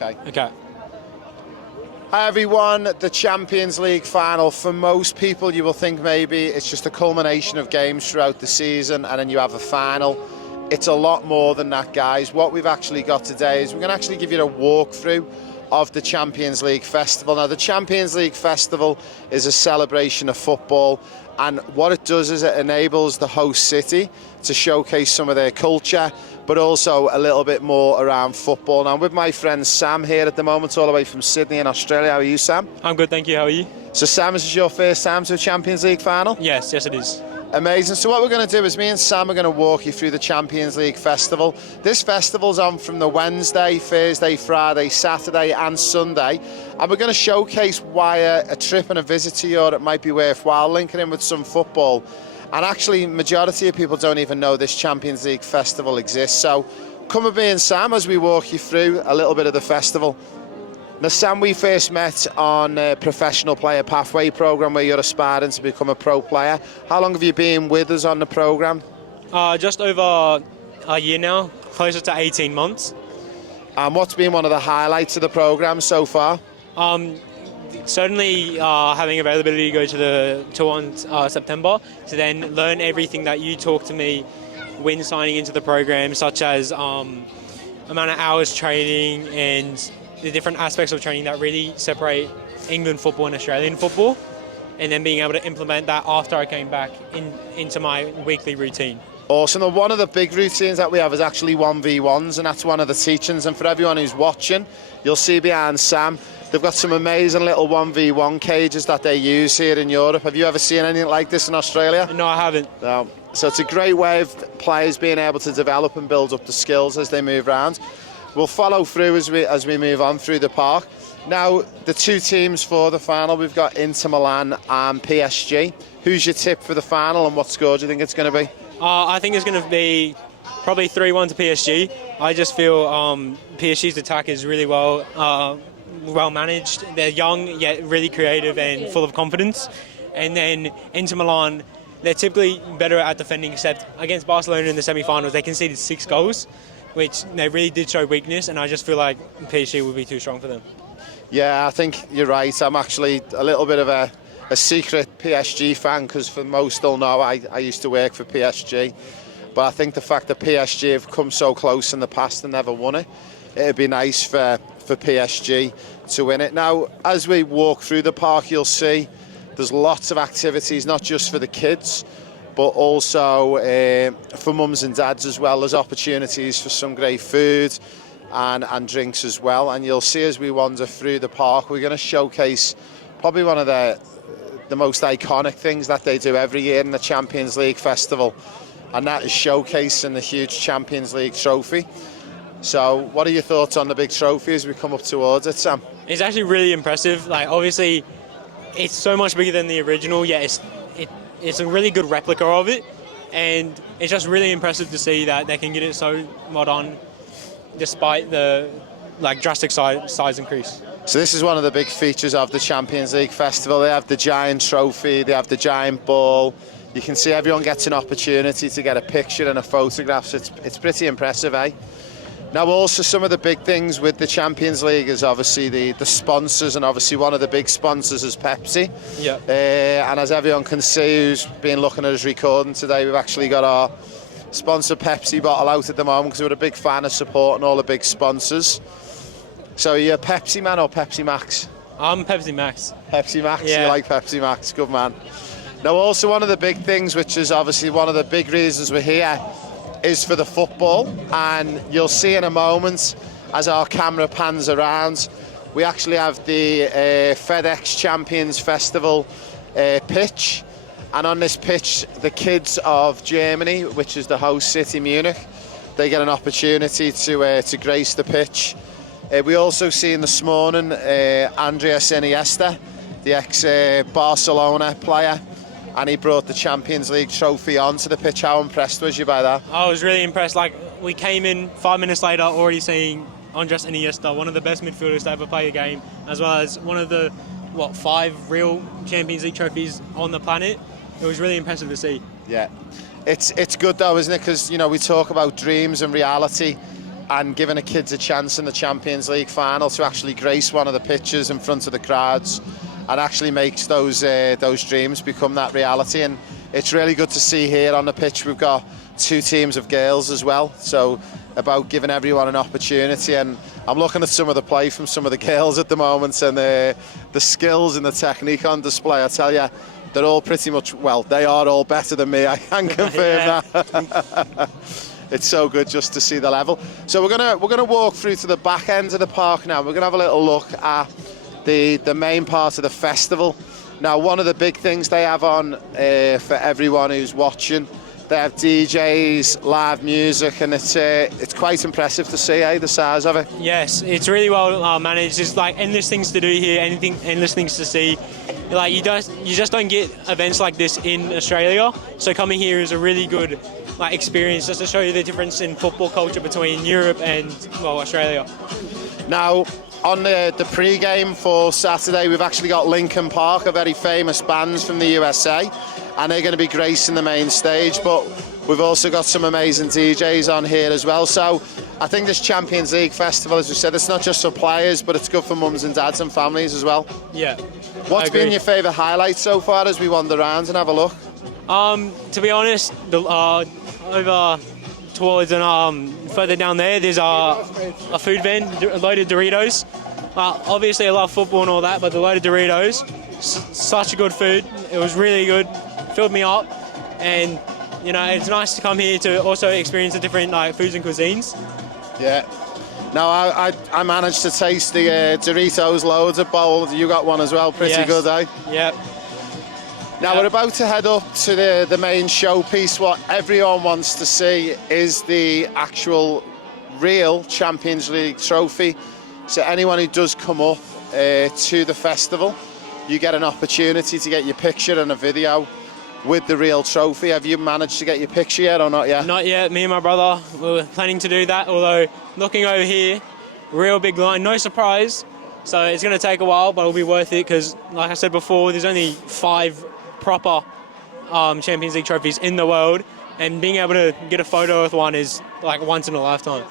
Okay. Okay. Hi everyone, the Champions League final. For most people, you will think maybe it's just a culmination of games throughout the season and then you have a final. It's a lot more than that, guys. What we've actually got today is we're going to actually give you a walkthrough of the Champions League Festival. Now, the Champions League Festival is a celebration of football, and what it does is it enables the host city to showcase some of their culture, but also a little bit more around football. Now, I'm with my friend Sam here at the moment, all the way from Sydney in Australia. How are you, Sam? I'm good, thank you. How are you? So, Sam, this is your first time to a Champions League final? Yes, it is. Amazing. So what we're going to do is me and Sam are going to walk you through the Champions League Festival. This festival's on from the Wednesday, Thursday, Friday, Saturday and Sunday. And we're going to showcase why a trip and a visit to Europe might be worthwhile, linking in with some football. And actually, majority of people don't even know this Champions League Festival exists. So come with me and Sam as we walk you through a little bit of the festival. Now, Sam, we first met on a professional player pathway programme where you're aspiring to become a pro player. How long have you been with us on the programme? Just over a year now, closer to 18 months. And what's been one of the highlights of the programme so far? Certainly having availability to go to the tour on September, to then learn everything that you talk to me when signing into the program, such as amount of hours training and the different aspects of training that really separate England football and Australian football, and then being able to implement that after I came back into my weekly routine. Awesome. And one of the big routines that we have is actually 1v1s, and that's one of the teachings. And for everyone who's watching, you'll see behind Sam, they've got some amazing little 1v1 cages that they use here in Europe. Have you ever seen anything like this in Australia? No, I haven't. No. So it's a great way of players being able to develop and build up the skills as they move around. We'll follow through as we move on through the park. Now, the two teams for the final, we've got Inter Milan and PSG. Who's your tip for the final and what score do you think it's going to be? I think it's going to be probably 3-1 to PSG. I just feel PSG's attack is really well managed. They're young, yet really creative and full of confidence. And then Inter Milan, they're typically better at defending, except against Barcelona in the semi-finals, they conceded 6 goals. Which they really did show weakness, and I just feel like PSG would be too strong for them. Yeah, I think you're right. I'm actually a little bit of a secret PSG fan, because for most will know I used to work for PSG. But I think the fact that PSG have come so close in the past and never won it, it'd be nice for PSG to win it. Now, as we walk through the park, you'll see there's lots of activities, not just for the kids, but also for mums and dads as well. There's opportunities for some great food and drinks as well. And you'll see as we wander through the park, we're going to showcase probably one of the most iconic things that they do every year in the Champions League Festival, and that is showcasing the huge Champions League trophy. So what are your thoughts on the big trophy as we come up towards it, Sam? It's actually really impressive. Like, obviously, it's so much bigger than the original, yet it's a really good replica of it, and it's just really impressive to see that they can get it so modern despite the drastic size increase. So this is one of the big features of the Champions League Festival. They have the giant trophy, they have the giant ball. You can see everyone gets an opportunity to get a picture and a photograph, so it's pretty impressive, eh? Now, also some of the big things with the Champions League is obviously the sponsors, and obviously one of the big sponsors is Pepsi. Yeah. And as everyone can see who's been looking at us recording today, we've actually got our sponsor Pepsi bottle out at the moment because we're a big fan of supporting all the big sponsors. So are you a Pepsi man or Pepsi Max? I'm Pepsi Max. Pepsi Max? Yeah. You like Pepsi Max? Good man. Now, also one of the big things, which is obviously one of the big reasons we're here, is for the football. And you'll see in a moment as our camera pans around, we actually have the FedEx Champions Festival pitch, and on this pitch the kids of Germany, which is the host city Munich, they get an opportunity to grace the pitch. We also seen this morning Andreas Iniesta, the ex-Barcelona player, and he brought the Champions League trophy onto the pitch. How impressed was you by that? I was really impressed. Like, we came in 5 minutes later already seeing Andreas Iniesta, one of the best midfielders to ever play a game, as well as one of the 5 real Champions League trophies on the planet. It was really impressive to see. Yeah, it's good though, isn't it? Because we talk about dreams and reality. and giving the kids a chance in the Champions League final to actually grace one of the pitches in front of the crowds, and actually makes those dreams become that reality. And it's really good to see here on the pitch we've got 2 teams of girls as well, so about giving everyone an opportunity. And I'm looking at some of the play from some of the girls at the moment, and the skills and the technique on display, I tell you, they're all pretty much, well, they are all better than me, I can confirm that. It's so good just to see the level. So we're gonna walk through to the back end of the park now. We're gonna have a little look at the main part of the festival. Now, one of the big things they have on for everyone who's watching, they have DJs, live music, and it's quite impressive to see, the size of it. Yes, it's really well managed. There's like endless things to do here, endless things to see. Like you just don't get events like this in Australia. So coming here is a really good experience, just to show you the difference in football culture between Europe and Australia. Now, on the pre-game for Saturday, we've actually got Linkin Park, a very famous band from the USA, and they're going to be gracing the main stage, but we've also got some amazing DJs on here as well. So I think this Champions League festival, as we said, it's not just for players, but it's good for mums and dads and families as well. Yeah. What's been your favourite highlight so far as we wander around and have a look? To be honest, over towards and further down there's a food van, loaded Doritos. Obviously I love football and all that, but the loaded Doritos, such a good food. It was really good, filled me up, and it's nice to come here to also experience the different foods and cuisines. Yeah. Now I managed to taste the Doritos Loaded bowl. You got one as well, pretty good, eh? Yep. Now we're about to head up to the main showpiece. What everyone wants to see is the actual real Champions League trophy. So anyone who does come up to the festival, you get an opportunity to get your picture and a video with the real trophy. Have you managed to get your picture yet or not yet? Not yet. Me and my brother were planning to do that, although looking over here, real big line, no surprise. So it's going to take a while, but it'll be worth it because, like I said before, there's only 5 proper Champions League trophies in the world, and being able to get a photo with one is like once in a lifetime.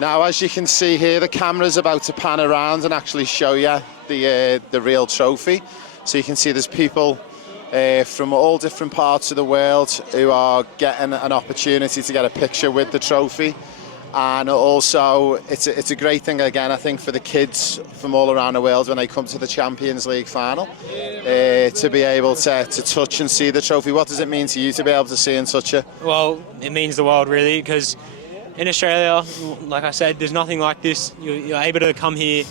Now, as you can see here, the camera's about to pan around and actually show you the real trophy. So you can see there's people from all different parts of the world who are getting an opportunity to get a picture with the trophy. And also, it's a great thing, again, I think, for the kids from all around the world when they come to the Champions League final, to be able to touch and see the trophy. What does it mean to you to be able to see and touch it? Well, it means the world, really, because in Australia, like I said, there's nothing like this. You're able to come here,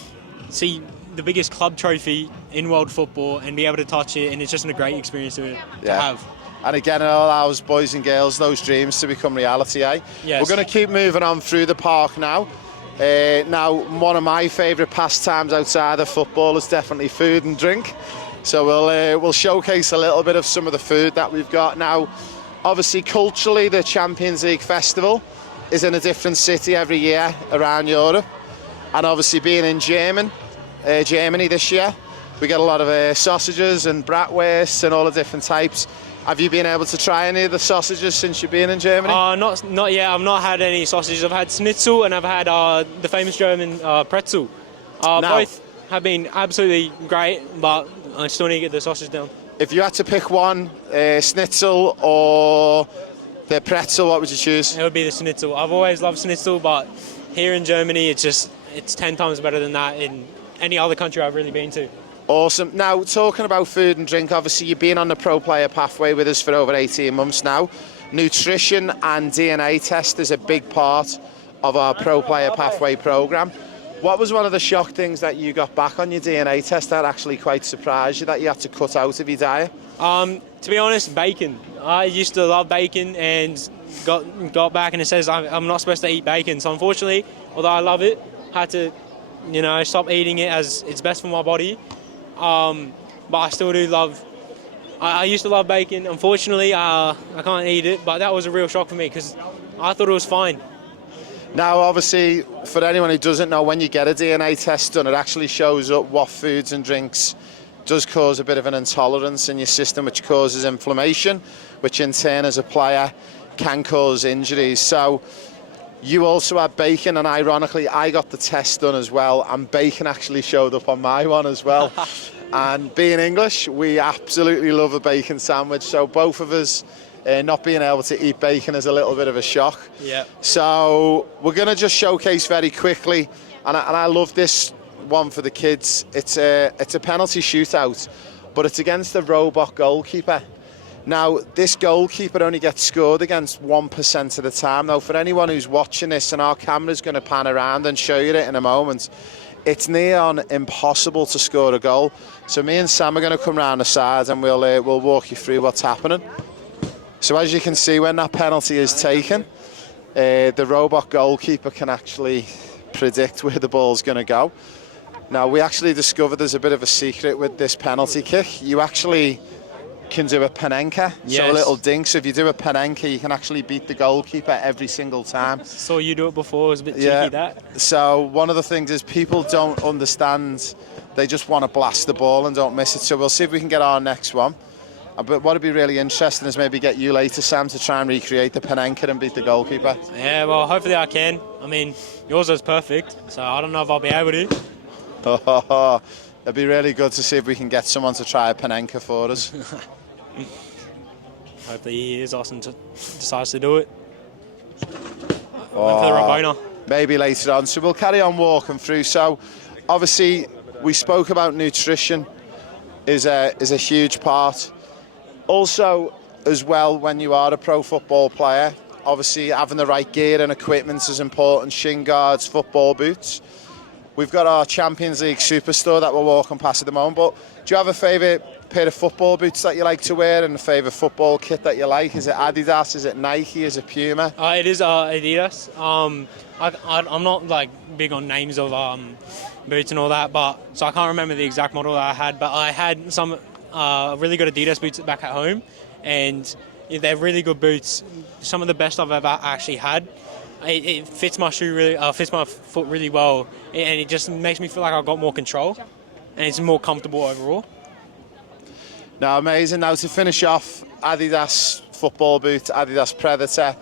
see the biggest club trophy in world football and be able to touch it, and it's just a great experience to have. And again, it allows boys and girls those dreams to become reality, eh? Yes. We're going to keep moving on through the park now. Now, one of my favourite pastimes outside of football is definitely food and drink. So we'll showcase a little bit of some of the food that we've got. Now, obviously, culturally, the Champions League Festival is in a different city every year around Europe. And obviously, being in Germany this year, we get a lot of sausages and bratwursts and all the different types. Have you been able to try any of the sausages since you've been in Germany? Not yet. I've not had any sausages. I've had schnitzel and I've had the famous German pretzel. Both have been absolutely great, but I still need to get the sausage down. If you had to pick one, schnitzel or the pretzel, what would you choose? It would be the schnitzel. I've always loved schnitzel, but here in Germany, it's 10 times better than that in any other country I've really been to. Awesome. Now, talking about food and drink, obviously you've been on the pro player pathway with us for over 18 months now. Nutrition and DNA test is a big part of our pro player pathway programme. What was one of the shock things that you got back on your DNA test that actually quite surprised you that you had to cut out of your diet? To be honest, bacon. I used to love bacon and got back and it says I'm not supposed to eat bacon. So unfortunately, although I love it, I had to stop eating it as it's best for my body. But I still do love. I used to love bacon. Unfortunately, I can't eat it. But that was a real shock for me because I thought it was fine. Now, obviously, for anyone who doesn't know, when you get a DNA test done, it actually shows up what foods and drinks does cause a bit of an intolerance in your system, which causes inflammation, which in turn, as a player, can cause injuries. So, You also had bacon, and ironically, I got the test done as well, and bacon actually showed up on my one as well. And being English, we absolutely love a bacon sandwich, so both of us not being able to eat bacon is a little bit of a shock. Yeah. So we're going to just showcase very quickly, and I love this one for the kids. It's a penalty shootout, but it's against the robot goalkeeper. Now, this goalkeeper only gets scored against 1% of the time. Now, for anyone who's watching this, and our camera's going to pan around and show you it in a moment, it's near on impossible to score a goal. So me and Sam are going to come round the sides and we'll walk you through what's happening. So as you can see, when that penalty is taken, the robot goalkeeper can actually predict where the ball's going to go. Now, we actually discovered there's a bit of a secret with this penalty kick. You actually can do a panenka, so a little dink. So if you do a panenka, you can actually beat the goalkeeper every single time. Saw you do it before. It was a bit cheeky, that. So one of the things is people don't understand. They just want to blast the ball and don't miss it. So we'll see if we can get our next one. But what would be really interesting is maybe get you later, Sam, to try and recreate the panenka and beat the goalkeeper. Yeah, well, hopefully I can. I mean, yours was perfect, so I don't know if I'll be able to. It'd be really good to see if we can get someone to try a panenka for us. Hopefully he is awesome to decides to do it. Went for the Rabona. Maybe later on. So we'll carry on walking through. So obviously we spoke about nutrition is a huge part. Also, as well, when you are a pro football player, obviously having the right gear and equipment is important. Shin guards, football boots. We've got our Champions League Superstore that we're walking past at the moment, but do you have a favourite pair of football boots that you like to wear and a favourite football kit that you like? Is it Adidas, is it Nike, is it Puma? It is Adidas. I'm not like big on names of boots and all that, but so I can't remember the exact model that I had, but I had some really good Adidas boots back at home, and they're really good boots. Some of the best I've ever actually had. It fits my shoe really, fits my foot really well, and it just makes me feel like I've got more control, and it's more comfortable overall. Now, amazing. Now to finish off, Adidas football boot, Adidas Predator,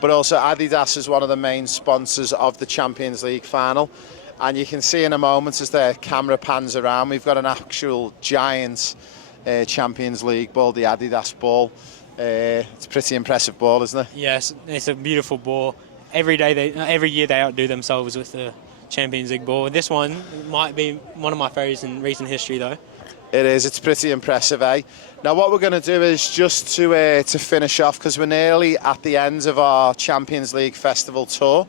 but also Adidas is one of the main sponsors of the Champions League final. And you can see in a moment as the camera pans around, we've got an actual giant Champions League ball, the Adidas ball. It's a pretty impressive ball, isn't it? Yes, it's a beautiful ball. Every year they outdo themselves with the Champions League ball. This one might be one of my favourites in recent history, though. It is. It's pretty impressive, eh? Now, what we're going to do is just to finish off, because we're nearly at the end of our Champions League Festival tour,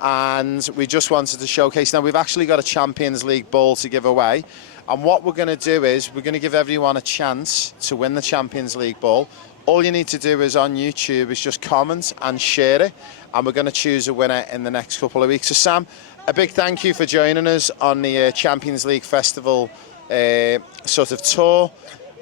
and we just wanted to showcase. Now, we've actually got a Champions League ball to give away, and what we're going to do is we're going to give everyone a chance to win the Champions League ball. All you need to do is on YouTube is just comment and share it, and we're going to choose a winner in the next couple of weeks. So, Sam, a big thank you for joining us on the Champions League Festival sort of tour.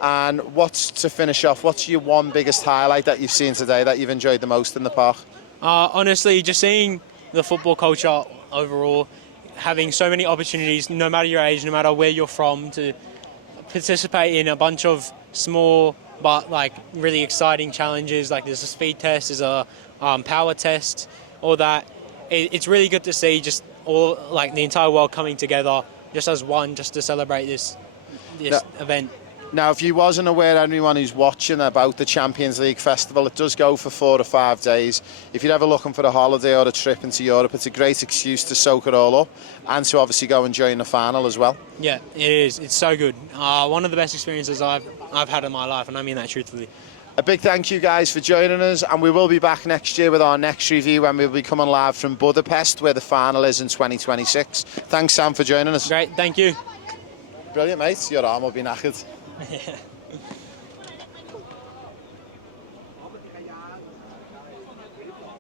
And what's to finish off? What's your one biggest highlight that you've seen today that you've enjoyed the most in the park? Honestly, just seeing the football culture overall, having so many opportunities, no matter your age, no matter where you're from, to participate in a bunch of small but like really exciting challenges. Like there's a speed test, there's a power test, all that. It's really good to see just all like the entire world coming together just as one, just to celebrate this event. Now, if you wasn't aware, anyone who's watching, about the Champions League Festival, it does go for 4 to 5 days. If you're ever looking for a holiday or a trip into Europe, it's a great excuse to soak it all up and to obviously go and join the final as well. Yeah, it is. It's so good. One of the best experiences I've had in my life, and I mean that truthfully. A big thank you guys for joining us, and we will be back next year with our next review when we'll be coming live from Budapest, where the final is in 2026. Thanks, Sam, for joining us. Great, thank you. Brilliant, mate. Your arm will be knackered. Yeah.